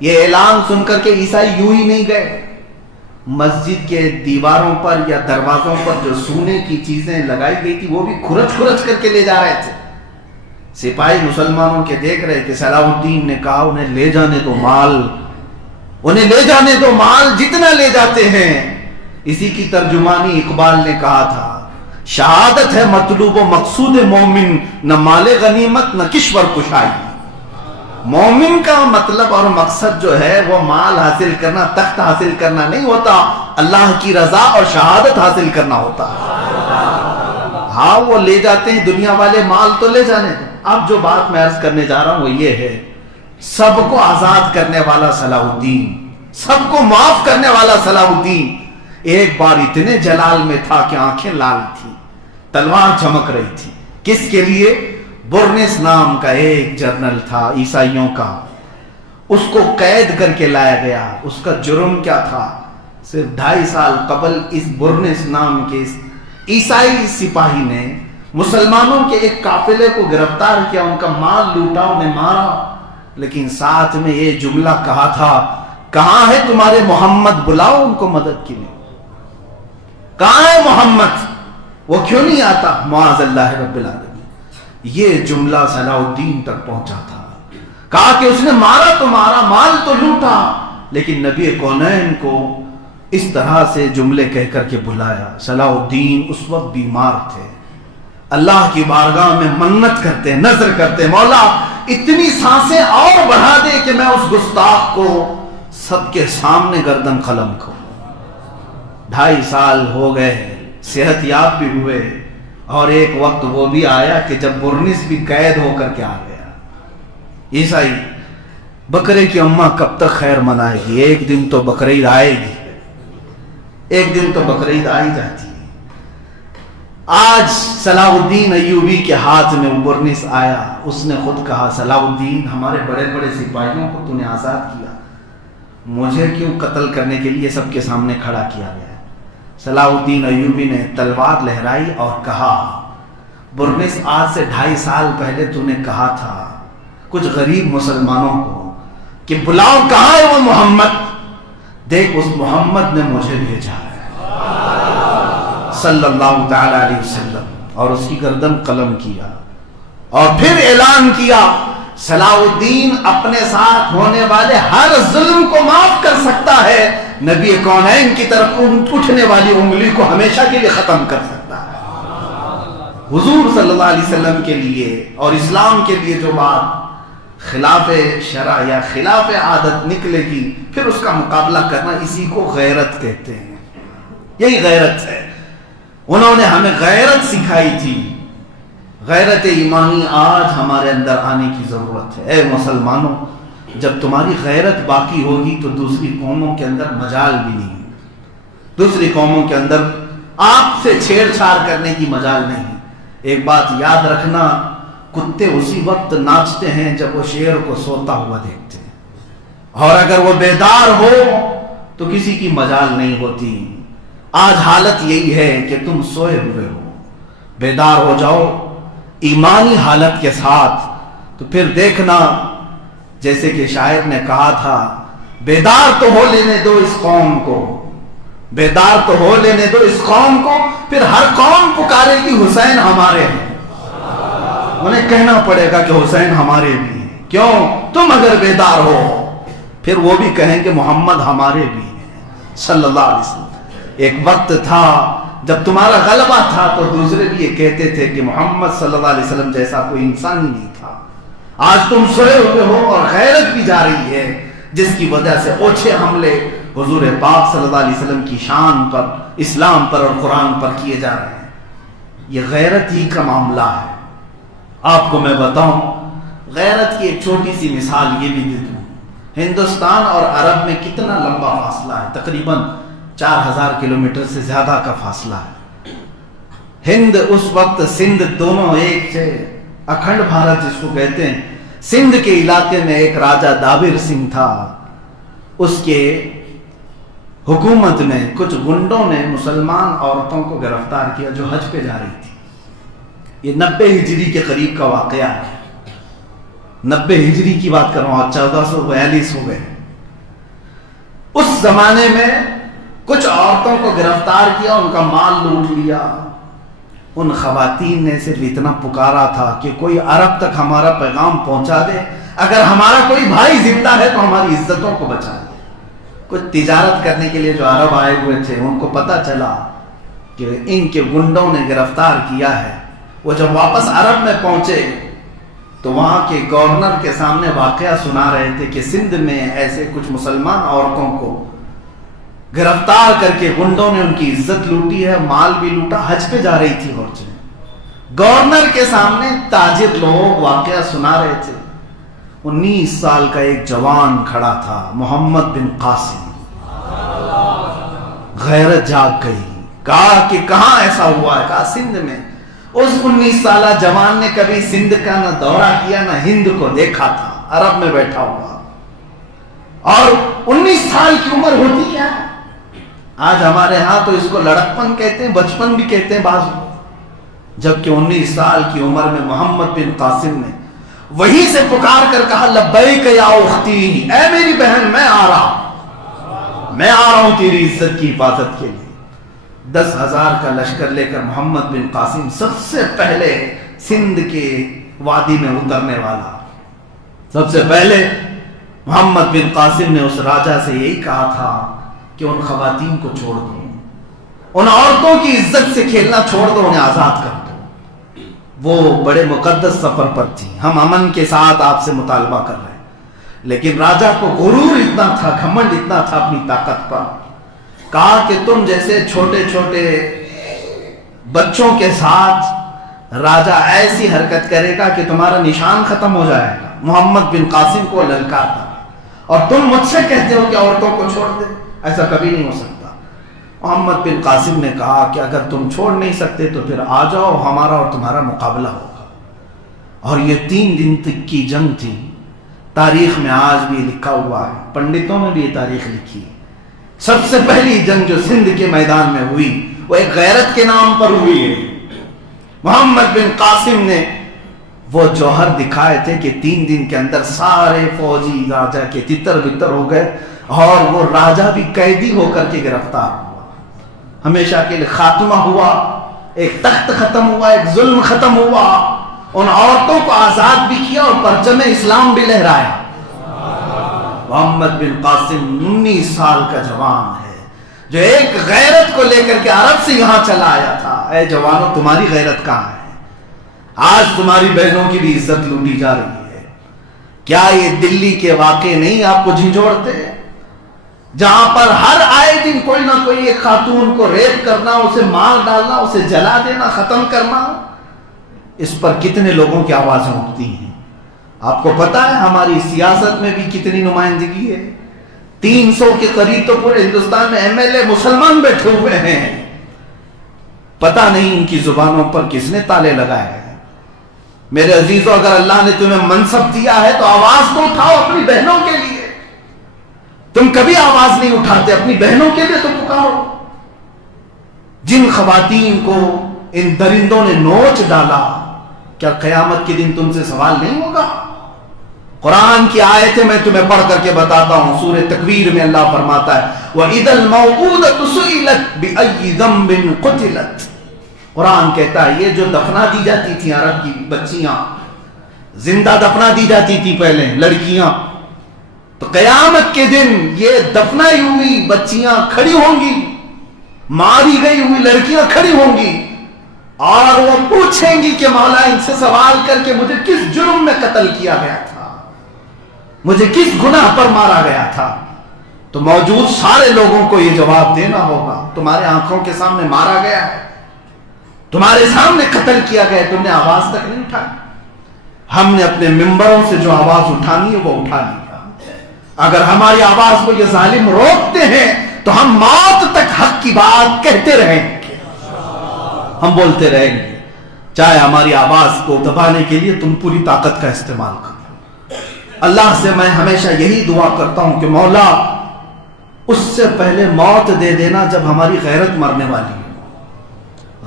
یہ اعلان سن کر کے عیسائی یوں ہی نہیں گئے، مسجد کے دیواروں پر یا دروازوں پر جو سونے کی چیزیں لگائی گئی تھی وہ بھی کھرچ کھرچ کر کے لے جا رہے تھے۔ سپاہی مسلمانوں کے دیکھ رہے کہ صلاح الدین نے کہا انہیں لے جانے دو مال، انہیں لے جانے دو مال، جتنا لے جاتے ہیں۔ اسی کی ترجمانی اقبال نے کہا تھا، شہادت ہے مطلوب و مقصود مومن، نہ مال غنیمت نہ کشور کشائی۔ مومن کا مطلب اور مقصد جو ہے وہ مال حاصل کرنا، تخت حاصل کرنا نہیں ہوتا، اللہ کی رضا اور شہادت حاصل کرنا ہوتا۔ ہاں وہ لے جاتے ہیں دنیا والے، مال تو لے جانے دیں۔ اب جو بات میں عرض کرنے جا رہا ہوں وہ یہ ہے، سب کو آزاد کرنے والا صلاح الدین، سب کو معاف کرنے والا صلاح الدین ایک بار اتنے جلال میں تھا کہ آنکھیں لال تھی، تلوار چمک رہی تھی۔ کس کے لیے؟ برنس نام کا ایک جرنل تھا عیسائیوں کا، اس کو قید کر کے لایا گیا۔ اس کا جرم کیا تھا؟ صرف 2.5 سال قبل اس برنس نام کے عیسائی سپاہی نے مسلمانوں کے ایک قافلے کو گرفتار کیا، ان کا مال لوٹا، انہیں مارا، لیکن ساتھ میں یہ جملہ کہا تھا، کہاں ہے تمہارے محمد، بلاؤ ان کو مدد کے لیے۔ کہاں ہے محمد، وہ کیوں نہیں آتا؟ معاذ اللہ رب العالمین۔ یہ جملہ صلاح الدین تک پہنچا تھا، کہا کہ اس نے مارا تو مارا، مال تو لوٹا، لیکن نبی کونین کو اس طرح سے جملے کہہ کر کے بلایا۔ صلاح الدین اس وقت بیمار تھے، اللہ کی بارگاہ میں منت کرتے، نذر کرتے، مولا اتنی سانسیں اور بڑھا دے کہ میں اس گستاخ کو سب کے سامنے گردن قلم کروں۔ 2.5 سال ہو گئے، صحت یاب بھی ہوئے، اور ایک وقت وہ بھی آیا کہ جب برنس بھی قید ہو کر کے آ گیا۔ عیسائی بکرے کی اماں کب تک خیر منائے گی؟ ایک دن تو بقرعید آئے گی، ایک دن تو بقرعید آئی جاتی ہے۔ آج صلاح الدین ایوبی کے ہاتھ میں وہ برنس آیا، اس نے خود کہا، صلاح الدین ہمارے بڑے بڑے سپاہیوں کو تو نے آزاد کیا، مجھے کیوں قتل کرنے کے لیے سب کے سامنے کھڑا کیا گیا؟ صلاح الدین ایوبی نے تلوار لہرائی اور کہا، برنس آج سے 2.5 سال پہلے تو نے کہا تھا کچھ غریب مسلمانوں کو کہ بلاؤ، کہاں ہے وہ محمد؟ دیکھ اس محمد نے مجھے بھیجا ہے صلی اللہ تعالی علیہ وسلم، اور اس کی گردن قلم کیا، اور پھر اعلان کیا، صلاح الدین اپنے ساتھ ہونے والے ہر ظلم کو معاف کر سکتا ہے، نبی کونین کی طرف اٹھنے والی انگلی کو ہمیشہ کے لیے ختم کر سکتا ہے۔ حضور صلی اللہ علیہ وسلم کے لیے اور اسلام کے لیے جو بات خلاف شرع یا خلاف عادت نکلے گی، پھر اس کا مقابلہ کرنا، اسی کو غیرت کہتے ہیں۔ یہی غیرت ہے، انہوں نے ہمیں غیرت سکھائی تھی۔ غیرت ایمانی آج ہمارے اندر آنے کی ضرورت ہے۔ اے مسلمانوں، جب تمہاری غیرت باقی ہوگی تو دوسری قوموں کے اندر مجال بھی نہیں، دوسری قوموں کے اندر آپ سے چھیڑ چھاڑ کرنے کی مجال نہیں۔ ایک بات یاد رکھنا، کتے اسی وقت ناچتے ہیں جب وہ شیر کو سوتا ہوا دیکھتے ہیں، اور اگر وہ بیدار ہو تو کسی کی مجال نہیں ہوتی۔ آج حالت یہی ہے کہ تم سوئے ہوئے ہو، بیدار ہو جاؤ ایمانی حالت کے ساتھ، تو پھر دیکھنا، جیسے کہ شاعر نے کہا تھا، بیدار تو ہو لینے دو اس قوم کو، بیدار تو ہو لینے دو اس قوم کو، پھر ہر قوم پکارے گی حسین ہمارے ہیں۔ انہیں کہنا پڑے گا کہ حسین ہمارے بھی ہیں، کیوں؟ تم اگر بیدار ہو، پھر وہ بھی کہیں کہ محمد ہمارے بھی ہیں صلی اللہ علیہ وسلم۔ ایک وقت تھا جب تمہارا غلبہ تھا تو دوسرے بھی یہ کہتے تھے کہ محمد صلی اللہ علیہ وسلم جیسا کوئی انسان ہی نہیں تھا۔ آج تم سوئے ہوئے ہو اور غیرت بھی جا رہی ہے، جس کی وجہ سے اوچھے حملے حضور پاک صلی اللہ علیہ وسلم کی شان پر، اسلام پر اور قرآن پر کیے جا رہے ہیں۔ یہ غیرت ہی کا معاملہ ہے۔ آپ کو میں بتاؤں، غیرت کی ایک چھوٹی سی مثال یہ بھی دے دوں۔ ہندوستان اور عرب میں کتنا لمبا فاصلہ ہے؟ تقریباً 4000 کلومیٹر سے زیادہ کا فاصلہ ہے۔ ہند اس وقت سندھ دونوں ایک تھے، اکھنڈ بھارت جس کو کہتے ہیں۔ سندھ کے علاقے میں ایک راجہ دابر سنگھ تھا، اس کے حکومت میں کچھ گنڈوں نے مسلمان عورتوں کو گرفتار کیا جو حج پہ جا رہی تھی۔ یہ 90 ہجری کے قریب کا واقعہ ہے، 90 ہجری کی بات کر رہا ہوں، 1442 ہو گئے۔ اس زمانے میں کچھ عورتوں کو گرفتار کیا، ان کا مال لوٹ لیا. ان خواتین نے صرف اتنا پکارا تھا کہ کوئی عرب تک ہمارا پیغام پہنچا دے، اگر ہمارا کوئی بھائی زندہ ہے تو ہماری عزتوں کو بچا دے. کچھ تجارت کرنے کے لیے جو عرب آئے ہوئے تھے ان کو پتا چلا کہ ان کے گنڈوں نے گرفتار کیا ہے. وہ جب واپس عرب میں پہنچے تو وہاں کے گورنر کے سامنے واقعہ سنا رہے تھے کہ سندھ میں ایسے کچھ مسلمان عورتوں کو گرفتار کر کے گنڈوں نے ان کی عزت لوٹی ہے، مال بھی لوٹا. حج پہ جا رہی تھی عورتیں، گورنر کے سامنے تاجر لوگ واقعہ سنا رہے تھے. 19 سال کا ایک جوان کھڑا تھا، محمد بن قاسم. غیرت جاگ گئی، کہا کہ کہاں ایسا ہوا ہے؟ کہا سندھ میں. اس 19 سالہ جوان نے کبھی سندھ کا نہ دورہ کیا نہ ہند کو دیکھا تھا، عرب میں بیٹھا ہوا. اور 19 سال کی عمر ہوتی کیا ہے؟ آج ہمارے ہاں تو اس کو لڑکپن کہتے ہیں، بچپن بھی کہتے ہیں بعض لوگ. جبکہ 19 سال کی عمر میں محمد بن قاسم نے وہیں سے پکار کر کہا لبیک یا اختی، اے میری بہن میں آ رہا ہوں تیری عزت کی حفاظت کے لیے. 10,000 کا لشکر لے کر محمد بن قاسم سب سے پہلے سندھ کے وادی میں اترنے والا. سب سے پہلے محمد بن قاسم نے اس راجا سے یہی کہا تھا کہ ان خواتین کو چھوڑ دو، ان عورتوں کی عزت سے کھیلنا چھوڑ دو، انہیں آزاد کر دو. وہ بڑے مقدس سفر پر تھی، ہم امن کے ساتھ آپ سے مطالبہ کر رہے ہیں. لیکن راجا کو غرور اتنا تھا، گھمنڈ اتنا تھا اپنی طاقت پر. کہا کہ تم جیسے چھوٹے چھوٹے بچوں کے ساتھ راجا ایسی حرکت کرے گا کہ تمہارا نشان ختم ہو جائے گا. محمد بن قاسم کو للکارتا، اور تم مجھ سے کہتے ہو کہ عورتوں کو چھوڑ دے، ایسا کبھی نہیں ہو سکتا. محمد بن قاسم نے کہا کہ اگر تم چھوڑ نہیں سکتے تو پھر آ جاؤ، ہمارا اور تمہارا مقابلہ ہوگا. اور یہ 3 دن تک کی جنگ تھی. تاریخ میں آج بھی لکھا ہوا ہے، پنڈتوں نے بھی یہ تاریخ لکھی. سب سے پہلی جنگ جو سندھ کے میدان میں ہوئی وہ ایک غیرت کے نام پر ہوئی ہے. محمد بن قاسم نے وہ جوہر دکھائے تھے کہ 3 دن کے اندر سارے فوجی راجا کے تتر بتر ہو گئے، اور وہ راجا بھی قیدی ہو کر کے گرفتار ہوا. ہمیشہ کے لیے خاتمہ ہوا، ایک تخت ختم ہوا، ایک ظلم ختم ہوا. ان عورتوں کو آزاد بھی کیا اور پرچم اسلام بھی لہرایا. محمد بن قاسم 19 سال کا جوان ہے جو ایک غیرت کو لے کر کے عرب سے یہاں چلا آیا تھا. اے جوانوں، تمہاری غیرت کہاں ہے؟ آج تمہاری بہنوں کی بھی عزت لوٹی جا رہی ہے. کیا یہ دلی کے واقعے نہیں آپ کو جھنجھوڑتے ہیں؟ جہاں پر ہر آئے دن کوئی نہ کوئی ایک خاتون کو ریپ کرنا، اسے مار ڈالنا، اسے جلا دینا، ختم کرنا، اس پر کتنے لوگوں کی آوازیں اٹھتی ہیں. آپ کو پتا ہے ہماری سیاست میں بھی کتنی نمائندگی ہے. 300 کے قریب تو پورے ہندوستان میں MLA مسلمان بیٹھے ہوئے ہیں. پتا نہیں ان کی زبانوں پر کس نے تالے لگائے ہیں. میرے عزیزوں، اگر اللہ نے تمہیں منصب دیا ہے تو آواز تو اٹھاؤ اپنی بہنوں کے لیے. تم کبھی آواز نہیں اٹھاتے، اپنی بہنوں کے لیے تو پکارو. جن خواتین کو ان درندوں نے نوچ ڈالا، کیا قیامت کے دن تم سے سوال نہیں ہوگا؟ قرآن کی آیتیں میں تمہیں پڑھ کر کے بتاتا ہوں. سورہ تکویر میں اللہ فرماتا ہے وَإِذَا الْمَوْءُودَةُ سُئِلَتْ بِأَيِّ ذَنبٍ قُتِلَتْ. قرآن کہتا ہے یہ جو دفنا دی جاتی تھی عرب کی بچیاں، زندہ دفنا دی جاتی تھی پہلے لڑکیاں، تو قیامت کے دن یہ دفنائی ہوئی بچیاں کھڑی ہوں گی، ماری گئی ہوئی لڑکیاں کھڑی ہوں گی، اور وہ پوچھیں گی کہ مولا ان سے سوال کر کے مجھے کس جرم میں قتل کیا گیا تھا، مجھے کس گناہ پر مارا گیا تھا. تو موجود سارے لوگوں کو یہ جواب دینا ہوگا تمہارے آنکھوں کے سامنے مارا گیا ہے، تمہارے سامنے قتل کیا گیا ہے، تم نے آواز تک نہیں اٹھائی. ہم نے اپنے ممبروں سے جو آواز اٹھانی ہے وہ اٹھا لی. اگر ہماری آواز کو یہ ظالم روکتے ہیں تو ہم موت تک حق کی بات کہتے رہیں گے، ہم بولتے رہیں گے، چاہے ہماری آواز کو دبانے کے لیے تم پوری طاقت کا استعمال کرو. اللہ سے میں ہمیشہ یہی دعا کرتا ہوں کہ مولا اس سے پہلے موت دے دینا جب ہماری غیرت مرنے والی ہے.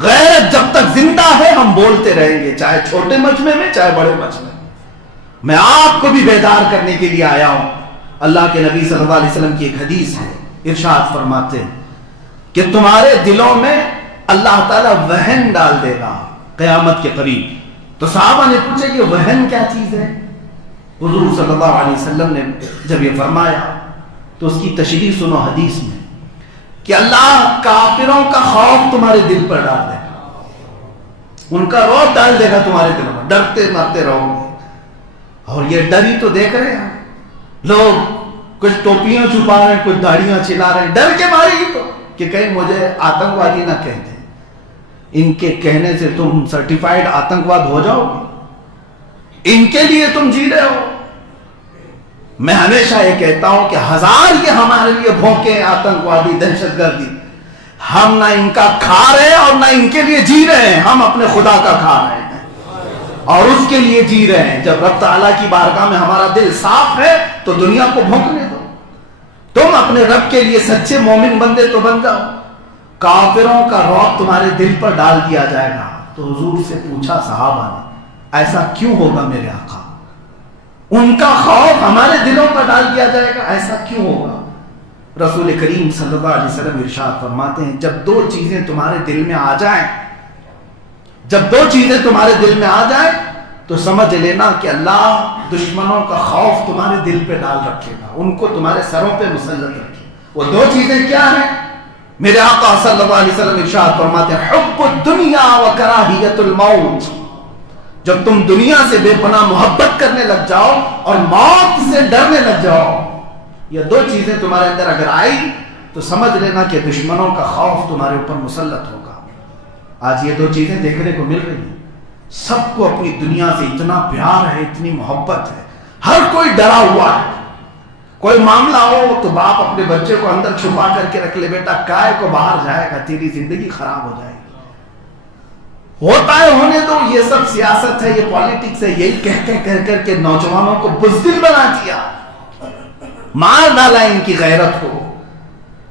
غیرت جب تک زندہ ہے ہم بولتے رہیں گے، چاہے چھوٹے مجمع میں چاہے بڑے مجمع میں. میں آپ کو بھی بیدار کرنے کے لیے آیا ہوں. اللہ کے نبی صلی اللہ علیہ وسلم کی ایک حدیث ہے، ارشاد فرماتے ہیں کہ تمہارے دلوں میں اللہ تعالیٰ وہن ڈال دے گا قیامت کے قریب۔ تو صحابہ نے پوچھا کہ وہن کیا چیز ہے؟ حضور صلی اللہ علیہ وسلم نے جب یہ فرمایا تو اس کی تشریح سنو حدیث میں کہ اللہ کافروں کا خوف تمہارے دل پر ڈال دے گا، ان کا رعب ڈال دے گا تمہارے دلوں میں، ڈرتے مرتے رہو گے۔ اور یہ ڈر ہی تو دیکھ رہے ہیں لوگ، کچھ ٹوپیاں چھپا رہے ہیں، کچھ داڑیاں چلا رہے ہیں، ڈر کے مارے ہی تو کہ کہیں مجھے آتنکوادی نہ کہہ دیں، ان کے کہنے سے تم سرٹیفائیڈ آتنکواد ہو جاؤ گے، ان کے لیے تم جی رہے ہو۔ میں ہمیشہ یہ کہتا ہوں کہ ہزار یہ ہمارے لیے بھونکے آتنکوادی دہشت گردی، ہم نہ ان کا کھا رہے اور نہ ان کے لیے جی رہے ہیں، ہم اپنے خدا کا کھا رہے ہیں اور اس کے لیے جی رہے ہیں۔ جب رب تعالیٰ کی بارگاہ میں ہمارا دل صاف ہے تو دنیا کو بھونکنے دو، تم اپنے رب کے لیے سچے مومن بندے تو بن جاؤ۔ کافروں کا رعب تمہارے دل پر ڈال دیا جائے گا۔ تو حضور سے پوچھا صحابہ نے ایسا کیوں ہوگا میرے آقا؟ ان کا خوف ہمارے دلوں پر ڈال دیا جائے گا، ایسا کیوں ہوگا؟ رسول کریم صلی اللہ علیہ وسلم ارشاد فرماتے ہیں جب دو چیزیں تمہارے دل میں آ جائیں، جب دو چیزیں تمہارے دل میں آ جائیں تو سمجھ لینا کہ اللہ دشمنوں کا خوف تمہارے دل پہ ڈال رکھے گا، ان کو تمہارے سروں پہ مسلط رکھے گا۔ وہ دو چیزیں کیا ہیں؟ میرے آقا صلی اللہ علیہ وسلم ارشاد فرماتے ہیں حب الدنیا و کراہیت الموت، جب تم دنیا سے بے پناہ محبت کرنے لگ جاؤ اور موت سے ڈرنے لگ جاؤ، یہ دو چیزیں تمہارے اندر اگر آئی تو سمجھ لینا کہ دشمنوں کا خوف تمہارے اوپر مسلط ہوگا۔ آج یہ دو چیزیں دیکھنے کو مل رہی ہیں، سب کو اپنی دنیا سے اتنا پیار ہے، اتنی محبت ہے، ہر کوئی ڈرا ہوا ہے۔ کوئی معاملہ ہو تو باپ اپنے بچے کو اندر چھپا کر کے رکھ لے، بیٹا کائے کو باہر جائے گا، تیری زندگی خراب ہو جائے گی۔ ہوتا ہے ہونے دو، یہ سب سیاست ہے، یہ پالیٹکس ہے، یہی کہہ کر کے نوجوانوں کو بزدل بنا دیا، مار ڈالا ان کی غیرت کو۔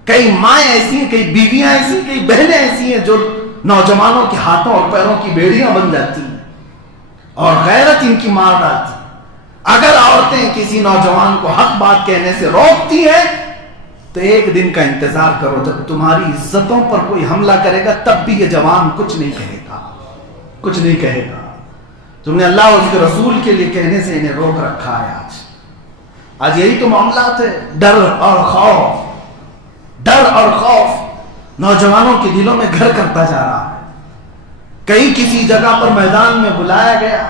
کئی مائیں ایسی ہیں، کئی بیویاں ایسی ہیں، کئی بہنیں ایسی ہیں جو نوجوانوں کے ہاتھوں اور پیروں کی بیڑیاں بن جاتی ہیں اور غیرت ان کی مار ڈالتی ہے۔ اگر عورتیں کسی نوجوان کو حق بات کہنے سے روکتی ہیں تو ایک دن کا انتظار کرو، جب تمہاری عزتوں پر کوئی حملہ کرے گا تب بھی یہ جوان کچھ نہیں کہے گا، کچھ نہیں کہے گا۔ تم نے اللہ اور اس کے رسول کے لیے کہنے سے انہیں روک رکھا ہے۔ آج یہی تو معاملات ہے، ڈر اور خوف، ڈر اور خوف نوجوانوں کے دلوں میں گھر کرتا جا رہا ہے۔ کہیں کسی جگہ پر میدان میں بلایا گیا،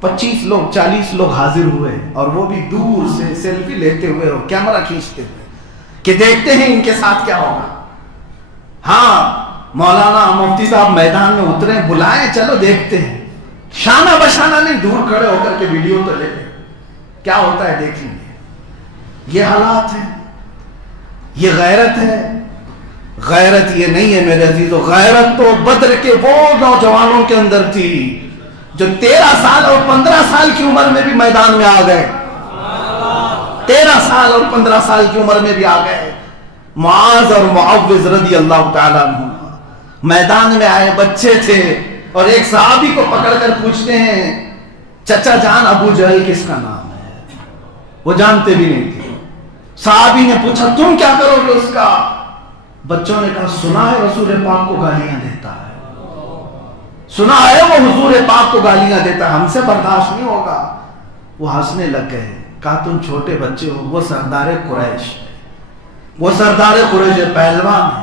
25 لوگ 40 لوگ حاضر ہوئے اور وہ بھی دور سے سیلفی لیتے ہوئے اور کیمرہ کھینچتے ہوئے کہ دیکھتے ہیں ان کے ساتھ کیا ہوگا۔ ہاں مولانا مفتی صاحب میدان میں اترے، بلائیں چلو دیکھتے ہیں، شانہ بشانہ نہیں، دور کھڑے ہو کر کے ویڈیو تو لے لیں، کیا ہوتا ہے دیکھیں گے۔ یہ حالات ہیں، یہ غیرت ہے۔ غیرت یہ نہیں ہے میرے عزیزو، غیرت تو بدر کے وہ نوجوانوں کے اندر تھی جو 13 سال اور 15 سال کی عمر میں بھی میدان میں آ گئے، 13 سال اور 15 سال کی عمر میں بھی آ گئے۔ معاذ اور معوذ رضی اللہ تعالیٰ عنہ میدان میں آئے، بچے تھے، اور ایک صحابی کو پکڑ کر پوچھتے ہیں چچا جان ابو جہل کس کا نام ہے؟ وہ جانتے بھی نہیں تھے۔ صحابی نے پوچھا تم کیا کرو گے اس کا؟ بچوں نے کہا سنا ہے رسول پاک کو گالیاں دیتا ہے، سنا ہے وہ حضور پاک کو گالیاں دیتا ہے، ہم سے برداشت نہیں ہوگا۔ وہ ہنسنے لگ گئے، کہا تم چھوٹے بچے ہو، وہ سردار قریش، وہ سردار قریش پہلوان ہے۔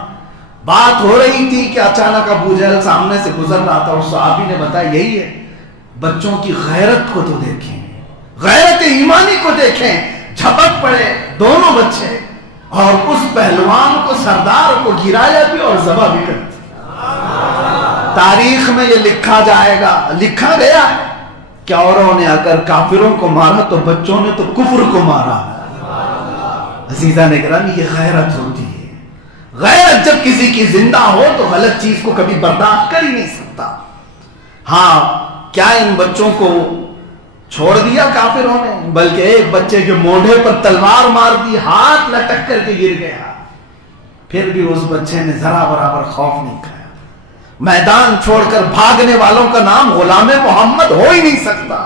بات ہو رہی تھی کہ اچانک ابو جہل سامنے سے گزر رہا تھا، اور صحابی نے بتایا یہی ہے، بچوں کی غیرت کو تو دیکھیں، غیرت ایمانی کو دیکھیں، جھپک پڑے دونوں بچے، اور اس پہلوان کو سردار کو گرایا بھی اور ذبح بھی کر دیا۔ تاریخ میں یہ لکھا جائے گا، لکھا گیا ہے کہ اوروں نے اگر کافروں کو مارا تو بچوں نے تو کفر کو مارا۔ عزیزان گرامی، یہ غیرت ہوتی ہے۔ غیرت جب کسی کی زندہ ہو تو غلط چیز کو کبھی برداشت کر ہی نہیں سکتا۔ ہاں کیا ان بچوں کو چھوڑ دیا کافروں نے؟ بلکہ ایک بچے کے موڈھے پر تلوار مار دی، ہاتھ لٹک کر کے گر گیا، پھر بھی اس بچے نے ذرا برابر خوف نہیں کھایا۔ میدان چھوڑ کر بھاگنے والوں کا نام غلام محمد ہو ہی نہیں سکتا۔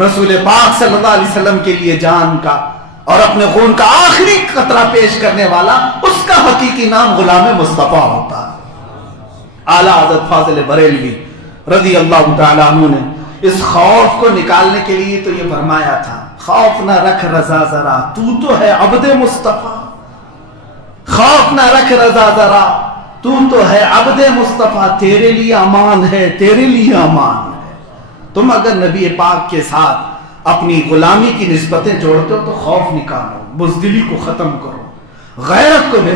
رسول پاک صلی اللہ علیہ وسلم کے لیے جان کا اور اپنے خون کا آخری قطرہ پیش کرنے والا، اس کا حقیقی نام غلام مصطفیٰ ہوتا ہے۔ اعلیٰ حضرت فاضل بریلوی رضی اللہ تعالیٰ عنہ نے اس خوف کو نکالنے کے لیے تو یہ فرمایا تھا، خوف نہ رکھ رضا ذرا، تو ہے عبد مصطفیٰ، خوف نہ رکھ رضا ذرا، تو ہے عبد مصطفیٰ، تیرے لیے امان ہے، تیرے لیے امان ہے۔ تم اگر نبی پاک کے ساتھ اپنی غلامی کی نسبتیں جوڑتے ہو تو خوف نکالو، بزدلی کو ختم کرو، غیرت کو